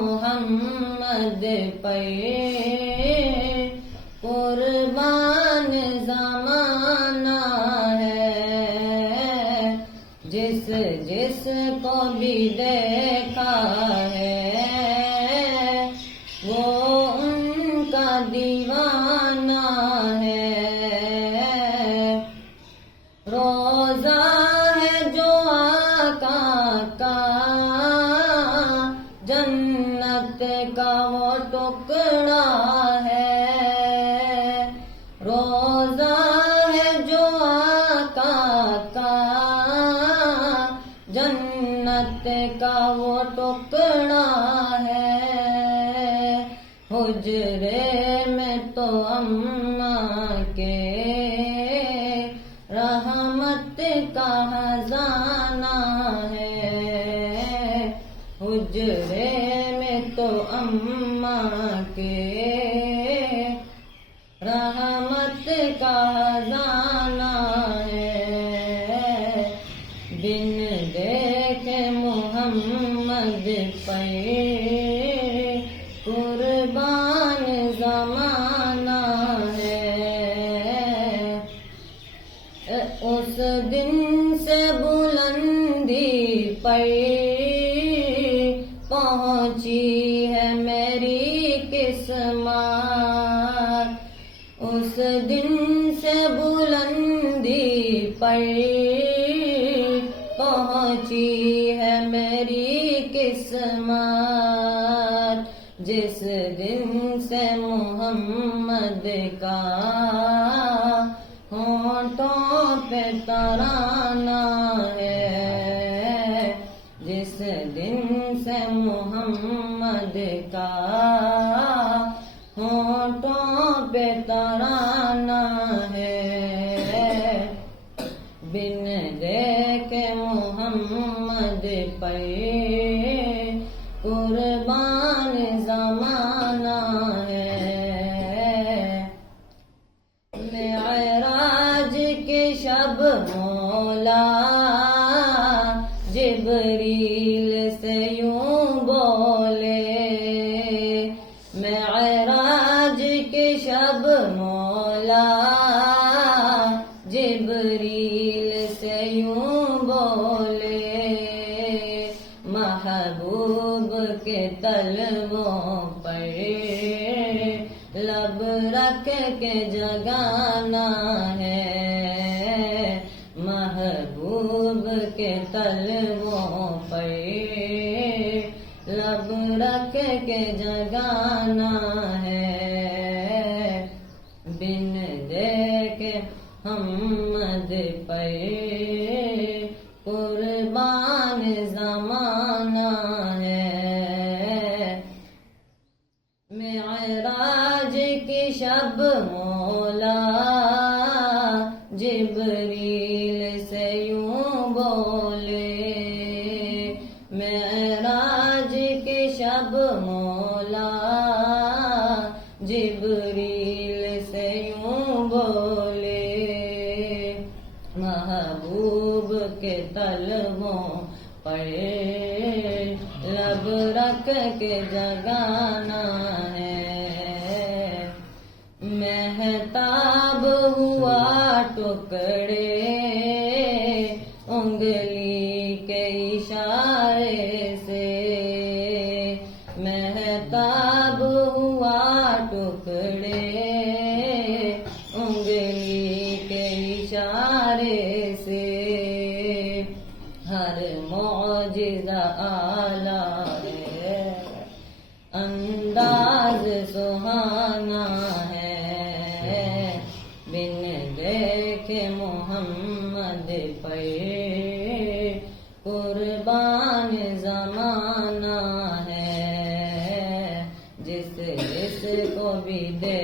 محمد پر قربان زمانہ ہے، جس جس کو بھی دیکھا ہے وہ ان کا دیوانہ ہے۔ روزہ ہے جو آقا کا جنت کا وہ ٹکڑا ہے، روزہ ہے جو آقا کا جنت کا وہ ٹکڑا ہے۔ حجرے میں تو اماں کے رحمت کا خزانہ ہے، حجرے میں تو اماں کے رحمت کا خزانہ ہے۔ بن دیکھے محمد پر قربان زمانہ ہے، اس دن سے بلندی پر پہنچی ہے میری قسمت، اس دن سے بلندی پر پہنچی ہے میری قسمت، جس دن سے محمد کا ہونٹوں پہ ترانہ ہے، جس دن سے محمد کا ہونٹوں پہ ترانہ ہے۔ بن دیکھے محمد پر قربان زمانہ ہے۔ معراج کی شب مولا جبریل سے یوں بولے، معراج کی شب مولا جبریل سے یوں بولے، محبوب کے تلووں پر لب رکھ کے جگانا ہے، محبوب کے تلووں پر لب رکھ کے جگانا ہے۔ بن دیکھے محمد پر قربان زمانہ ہے، معراج کی شب مولا جبریل سے یوں بولے، معراج کی شب مولا جبریل سے یوں بولے، محبوب کے تلووں پر لب رکھ کے جگانا ہے۔ مہتاب ہوا ٹکڑے انگلی کے اشارے سے، مہتاب ہوا ٹکڑے انگلی کے اشارے سے، ہر معجزہ اعلیٰ ہے، انداز سہانا ہے، بن دیکھے محمد پر قربان زمانہ ہے، جس جس کو بھی دے